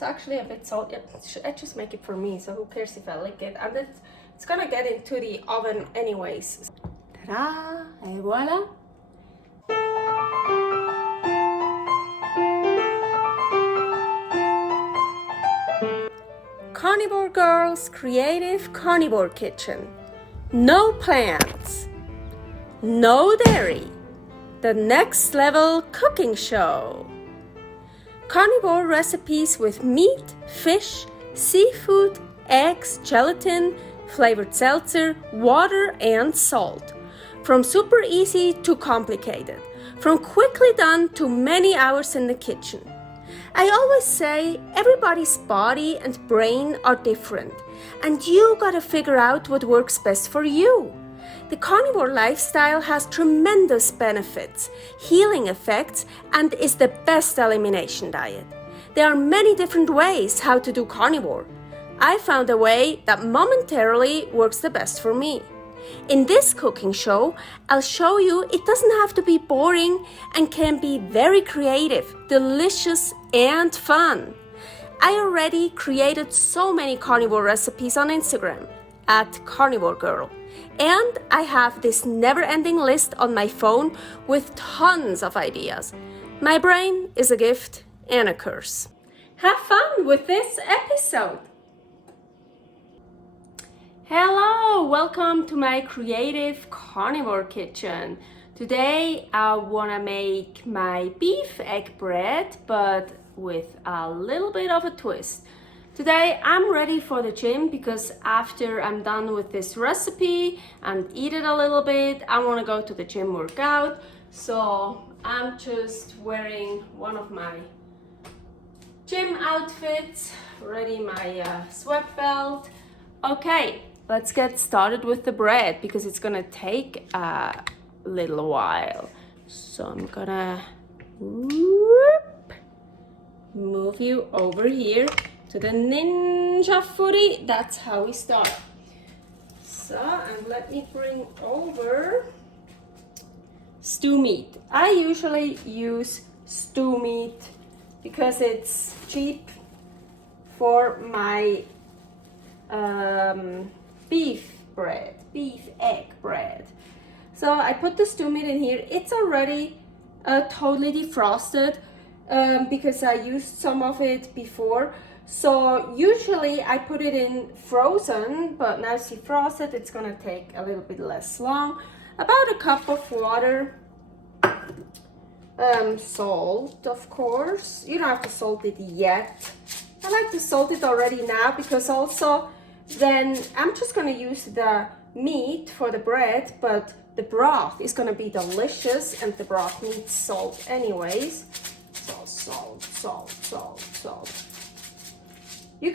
it's actually a bit salty. I just make it for me, so who cares if I lick it? And it's gonna get into the oven anyways. Ta-da! Et voila! Carnivore Girl's Creative Carnivore Kitchen. No plants, no dairy, the next level cooking show. Carnivore recipes with meat, fish, seafood, eggs, gelatin, flavored seltzer, water, and salt. From super easy to complicated, from quickly done to many hours in the kitchen. I always say everybody's body and brain are different, and you gotta figure out what works best for you. The carnivore lifestyle has tremendous benefits, healing effects, and is the best elimination diet. There are many different ways how to do carnivore. I found a way that momentarily works the best for me. In this cooking show, I'll show you it doesn't have to be boring and can be very creative, delicious, and fun. I already created so many carnivore recipes on Instagram at karnivorgirl. And I have this never-ending list on my phone with tons of ideas. My brain is a gift and a curse. Have fun with this episode. Hello, welcome to my creative carnivore kitchen. Today I want to make my beef egg bread, but with a little bit of a twist. Today I'm ready for the gym because after I'm done with this recipe and eat it a little bit, I want to go to the gym workout. So I'm just wearing one of my gym outfits, ready my sweat belt. Okay, let's get started with the bread because it's gonna take a little while. So I'm gonna move you over here to the Ninja Foodi. That's how we start. So, and let me bring over stew meat. I usually use stew meat because it's cheap for my beef egg bread. So I put the stew meat in here. It's already totally defrosted because I used some of it before. So usually I put it in frozen, but now it's defrosted. It's gonna take a little bit less long. About a cup of water. Salt, of course. You don't have to salt it yet. I like to salt it already now because also then I'm just gonna use the meat for the bread, but the broth is gonna be delicious and the broth needs salt anyways. So salt. You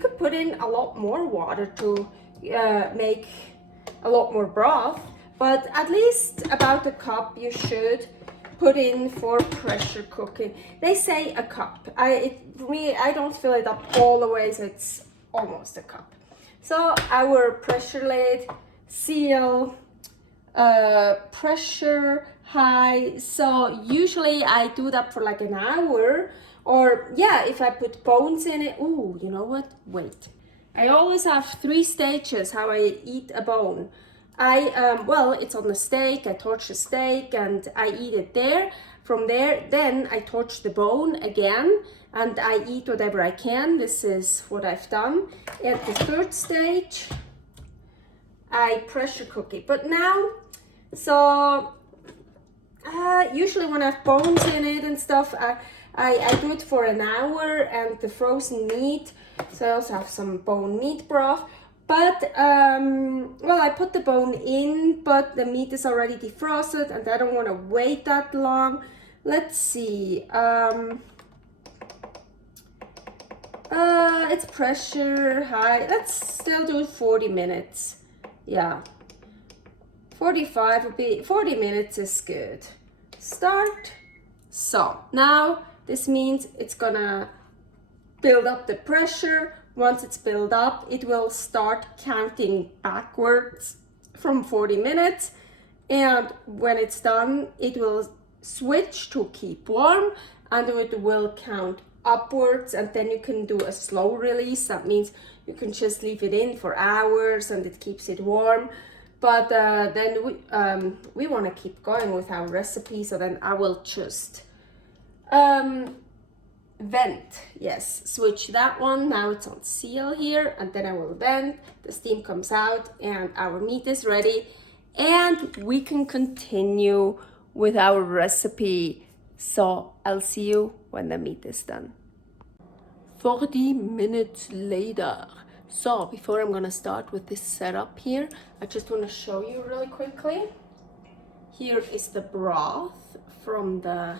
could put in a lot more water to make a lot more broth, but at least about a cup you should put in for pressure cooking. They say a cup. For me, I don't fill it up all the way, so it's almost a cup. So our pressure lid, seal, pressure high. So usually I do that for like an hour, or yeah, if I put bones in it. Ooh, you know what? Wait. I always have 3 stages how I eat a bone. Well, it's on the steak. I torch the steak and I eat it there. From there, then I torch the bone again and I eat whatever I can. This is what I've done. At the 3rd stage, I pressure cook it. But now, so usually when I have bones in it and stuff, I do it for an hour, and the frozen meat. So I also have some bone meat broth. But, well, I put the bone in, but the meat is already defrosted and I don't want to wait that long. Let's see. It's pressure high. Let's still do 40 minutes. Yeah. 45 would be, 40 minutes is good. Start. So now this means it's gonna build up the pressure. Once it's built up, it will start counting backwards from 40 minutes. And when it's done, it will switch to keep warm and it will count upwards, and then you can do a slow release. That means you can just leave it in for hours and it keeps it warm. But then we want to keep going with our recipe, so then I will just vent. Yes, switch that one. Now it's on seal here, and then I will vent. The steam comes out and our meat is ready, and we can continue with our recipe. So I'll see you when the meat is done. 40 minutes later. So before I'm gonna start with this setup here, I just want to show you really quickly. Here is the broth from the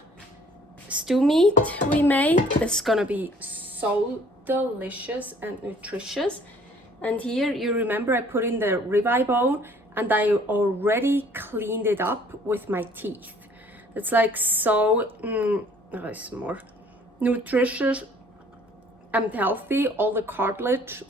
stew meat we made. This is gonna be so delicious and nutritious. And here, you remember I put in the ribeye bone, and I already cleaned it up with my teeth. It's like so it's more nutritious and healthy. All the cartilage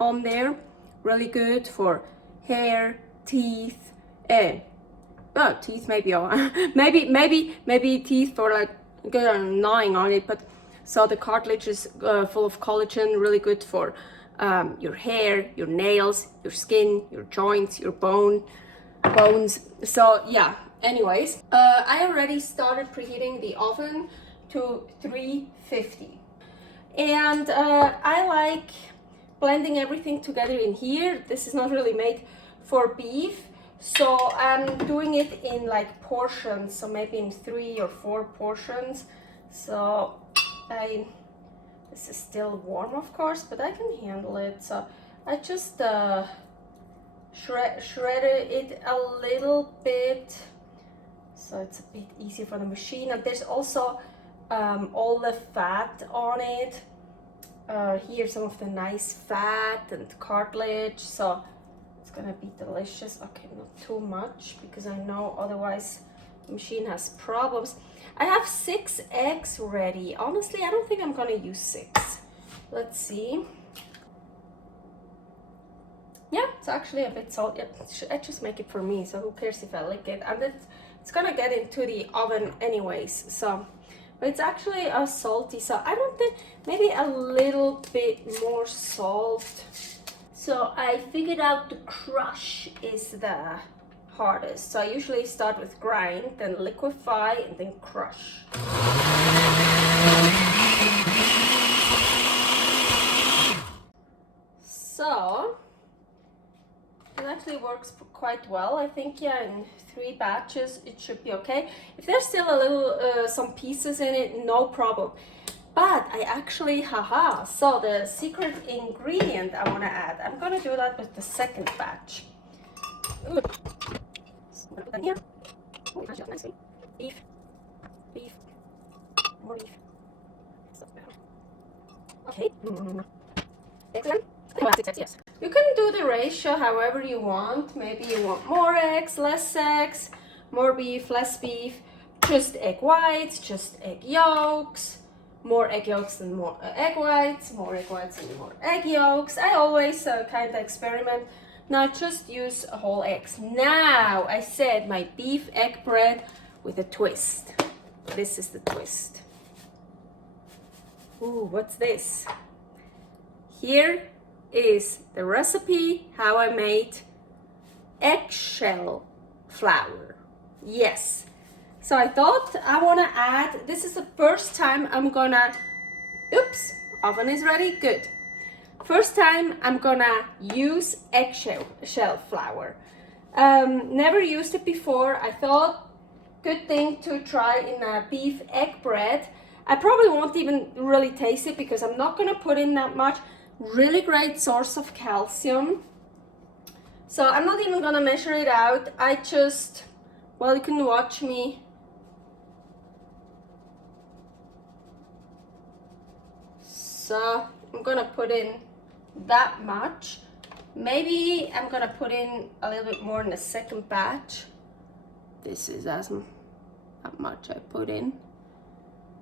on there, really good for hair, teeth, teeth maybe maybe teeth for like good gnawing on it. But so the cartilage is full of collagen, really good for your hair, your nails, your skin, your joints, your bones. So yeah, anyways, I already started preheating the oven to 350, and I like blending everything together in here. This is not really made for beef, so I'm doing it in like portions, so maybe in 3 or 4 portions. So this is still warm, of course, but I can handle it. So I just shredded it a little bit, so it's a bit easier for the machine. And there's also all the fat on it. Here's some of the nice fat and cartilage, so it's gonna be delicious. Okay, not too much, because I know otherwise the machine has problems. I have 6 eggs ready. Honestly, I don't think I'm gonna use 6. Let's see. Yeah, it's actually a bit salty. I just make it for me, so who cares if I lick it? And it's gonna get into the oven anyways, so. But it's actually salty, so I don't think, maybe a little bit more salt. So I figured out the crush is the hardest. So I usually start with grind, then liquefy, and then crush. So it actually works quite well. I think, yeah, in 3 batches it should be okay. If there's still a little some pieces in it, no problem. But I actually, so the secret ingredient I want to add, I'm gonna do that with the second batch. Ooh. So I'm gonna put that here. Oh, it matches up nicely. Beef, more beef. Okay. Excellent. Yes. You can do the ratio however you want. Maybe you want more eggs, less eggs, more beef, less beef, just egg whites, just egg yolks, more egg yolks and more egg whites, more egg whites and more egg yolks. I always kind of experiment. Now just use whole eggs. Now I said my beef egg bread with a twist. This is the twist. Ooh, what's this? Here is the recipe how I made eggshell flour. Yes. So I thought I want to add, this is the first time I'm gonna, oops, oven is ready, good. First time I'm gonna use eggshell flour. Never used it before. I thought good thing to try in a beef egg bread. I probably won't even really taste it because I'm not gonna put in that much. Really great source of calcium. So I'm not even gonna measure it out. I just, well, you can watch me. So I'm gonna put in that much. Maybe I'm gonna put in a little bit more in the second batch. This is as much I put in.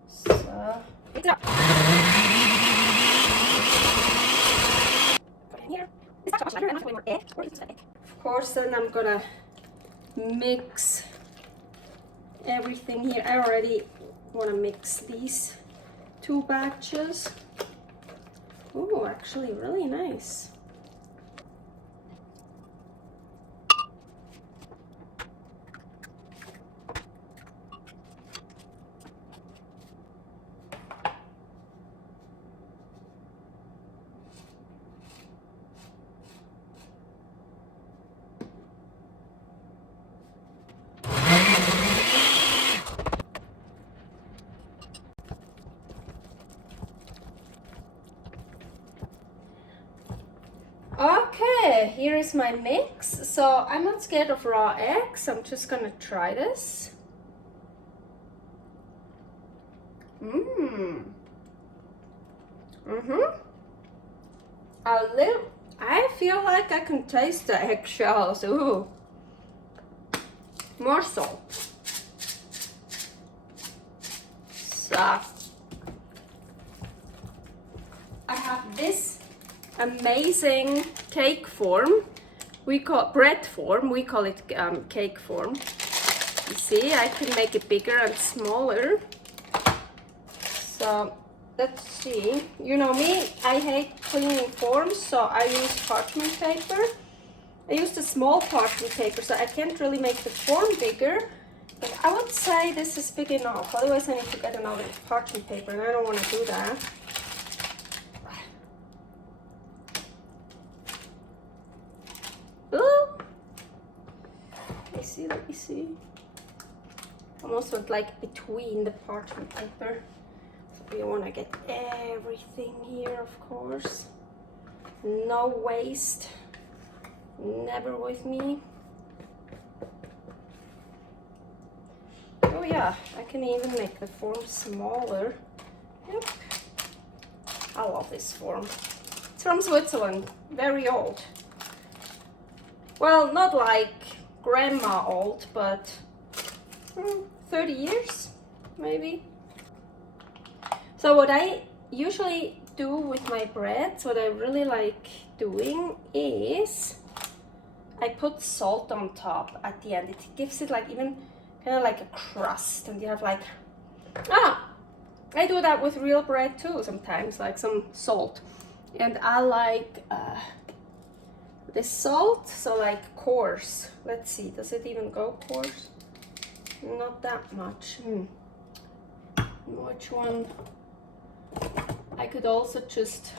So it's up. Here. Of course, then I'm gonna mix everything here. I already want to mix these 2 batches. Oh, actually really nice. Okay, here is my mix. So I'm not scared of raw eggs. I'm just gonna try this. I feel like I can taste the eggshells. Ooh. More salt. So I have this amazing cake form. We call bread form. We call it cake form. You see, I can make it bigger and smaller. So let's see. You know me, I hate cleaning forms, so I use parchment paper. I used a small parchment paper, so I can't really make the form bigger. But I would say this is big enough. Otherwise, I need to get another parchment paper, and I don't want to do that. Ooh. Let me see. Almost went like between the parchment paper. You want to get everything here, of course. No waste. Never with me. Oh yeah, I can even make the form smaller. Yep. I love this form. It's from Switzerland, very old. Well, not like grandma old, but 30 years, maybe. So what I usually do with my breads, what I really like doing is I put salt on top at the end. It gives it like even kind of like a crust, and you have like, I do that with real bread too sometimes, like some salt. And I like this salt, so like coarse. Let's see, does it even go coarse? Not that much. Which one? I could also just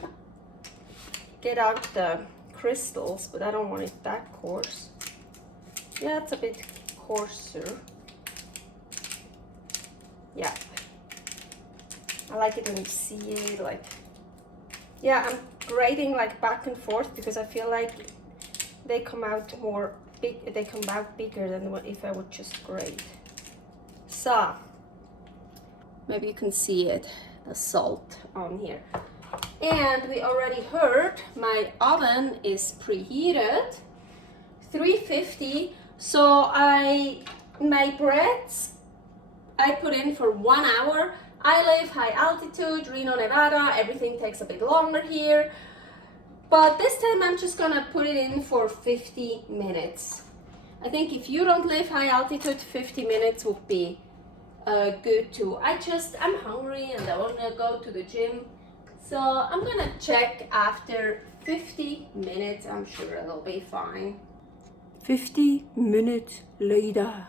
get out the crystals, but I don't want it that coarse. Yeah, it's a bit coarser. Yeah. I like it when you see it, like, yeah, I'm grating like back and forth because I feel like they come out more big, they come out bigger than what if I would just grate. So, maybe you can see it, the salt on here. And we already heard my oven is preheated, 350. So my breads, I put in for 1 hour. I live high altitude, Reno, Nevada. Everything takes a bit longer here. But this time I'm just gonna put it in for 50 minutes. I think if you don't live high altitude, 50 minutes would be good too. I'm hungry and I wanna go to the gym. So I'm gonna check after 50 minutes. I'm sure it'll be fine. 50 minutes later.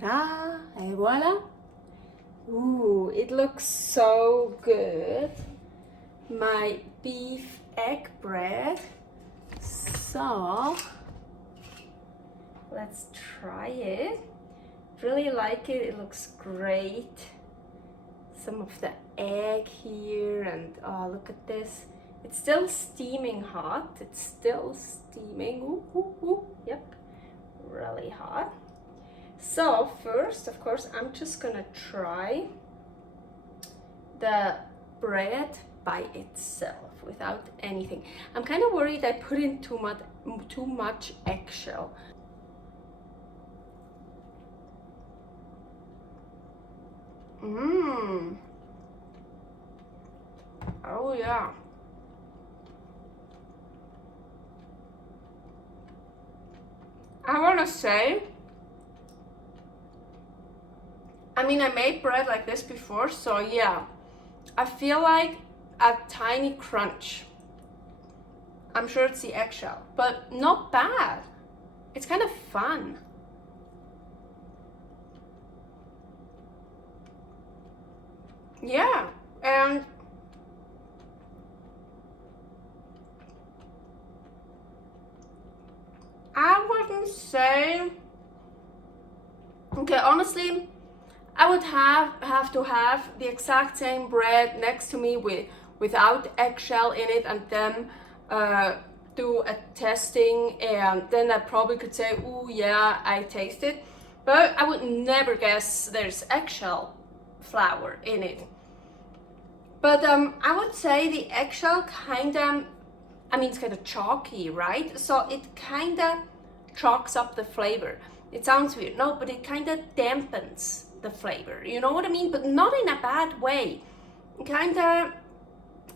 Ta-da! Et voila! Ooh, it looks so good. My beef egg bread. So let's try it. Really like it. It looks great. Some of the egg here, and oh, look at this. It's still steaming hot. It's still steaming. Ooh, ooh, ooh. Yep, really hot. So first, of course, I'm just gonna try the bread by itself without anything. I'm kind of worried I put in too much eggshell. Oh yeah. I wanna say, I mean, I made bread like this before, so yeah, I feel like a tiny crunch. I'm sure it's the eggshell, but not bad. It's kind of fun. Yeah, and I wouldn't say, okay, honestly, I would have to have the exact same bread next to me without eggshell in it, and then do a testing, and then I probably could say, oh yeah, I taste it. But I would never guess there's eggshell flour in it. But I would say the eggshell kind of, I mean, it's kind of chalky, right? So it kind of chalks up the flavor. It sounds weird, no, but it kind of dampens the flavor. You know what I mean? But not in a bad way. It kind of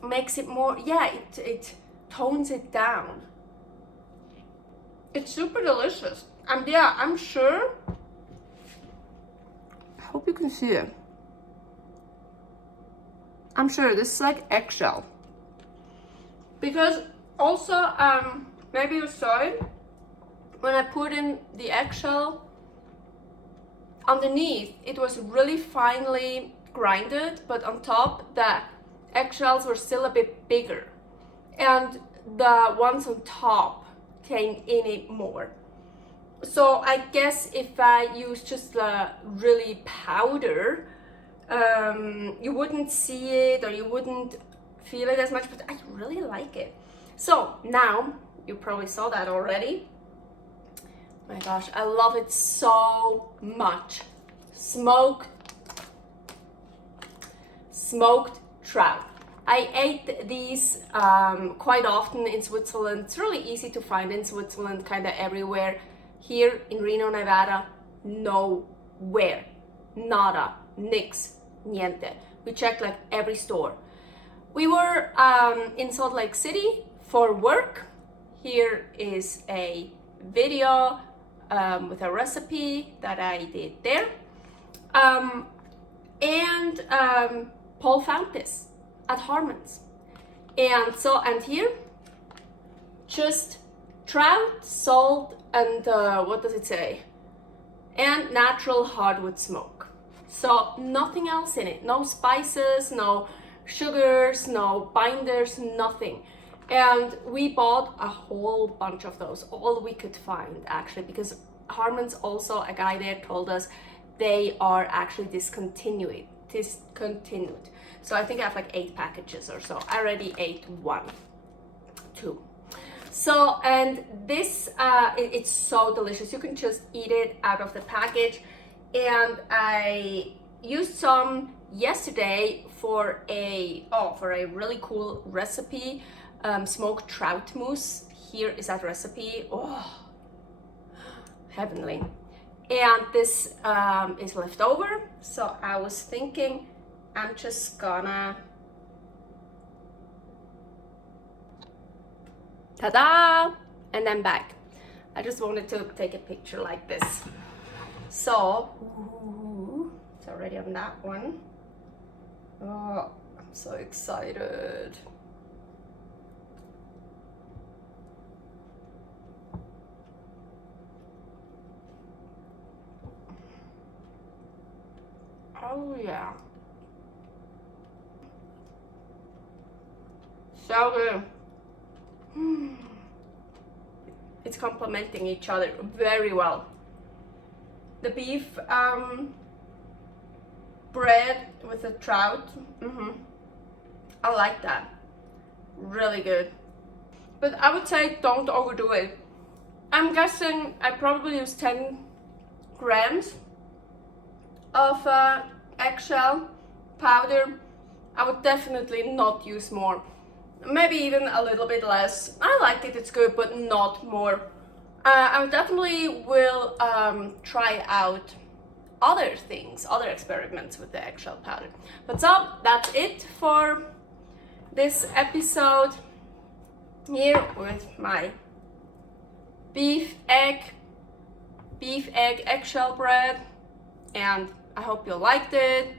makes it more, yeah, it tones it down. It's super delicious. And yeah, I'm sure, I hope you can see it. I'm sure this is like eggshell. Because also, maybe you saw it, when I put in the eggshell, underneath it was really finely grinded, but on top the eggshells were still a bit bigger. And the ones on top came in it more. So I guess if I use just the really powder, you wouldn't see it or you wouldn't feel it as much, but I really like it. So now, you probably saw that already. My gosh, I love it so much. Smoked trout. I ate these quite often in Switzerland. It's really easy to find in Switzerland, kind of everywhere. Here in Reno, Nevada, nowhere. Nada, nix, niente. We checked like every store. We were in Salt Lake City for work. Here is a video with a recipe that I did there. Paul found this at Harmon's. And here, just trout, salt, and what does it say? And natural hardwood smoke. So nothing else in it. No spices, no sugars, no binders, nothing. And we bought a whole bunch of those, all we could find actually, because Harmon's, also a guy there told us they are actually discontinued. So I think I have like 8 packages or so. I already ate 2. So, and this, it's so delicious. You can just eat it out of the package. And I used some yesterday for a really cool recipe, smoked trout mousse. Here is that recipe. Oh, heavenly. And this is left over, so I was thinking I'm just gonna, ta-da, and then back. I just wanted to take a picture like this. So, it's already on that one. Oh, I'm so excited. Oh yeah. So good. It's complementing each other very well. The beef bread with the trout, I like that. Really good. But I would say don't overdo it. I'm guessing I probably used 10 grams of eggshell powder. I would definitely not use more. Maybe even a little bit less. I like it, it's good, but not more. I definitely will try out other things, other experiments with the eggshell powder. But so, that's it for this episode here with my beef egg eggshell bread. And I hope you liked it.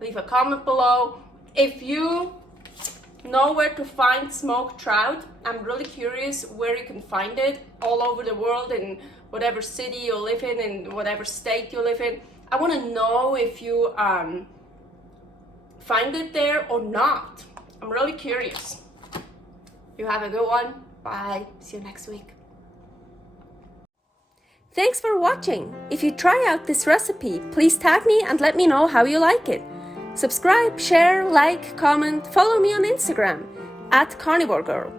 Leave a comment below. If you know where to find smoked trout, I'm really curious where you can find it all over the world, in whatever city you live in whatever state you live in. I want to know if you find it there or not. I'm really curious. You have a good one. Bye. See you next week. Thanks for watching. If you try out this recipe, please tag me and let me know how you like it. Subscribe, share, like, comment, follow me on Instagram @karnivorgirl.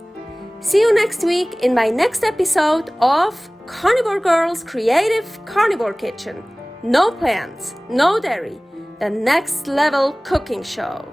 See you next week in my next episode of Carnivore Girl's Creative Carnivore Kitchen. No plants, no dairy, the next level cooking show.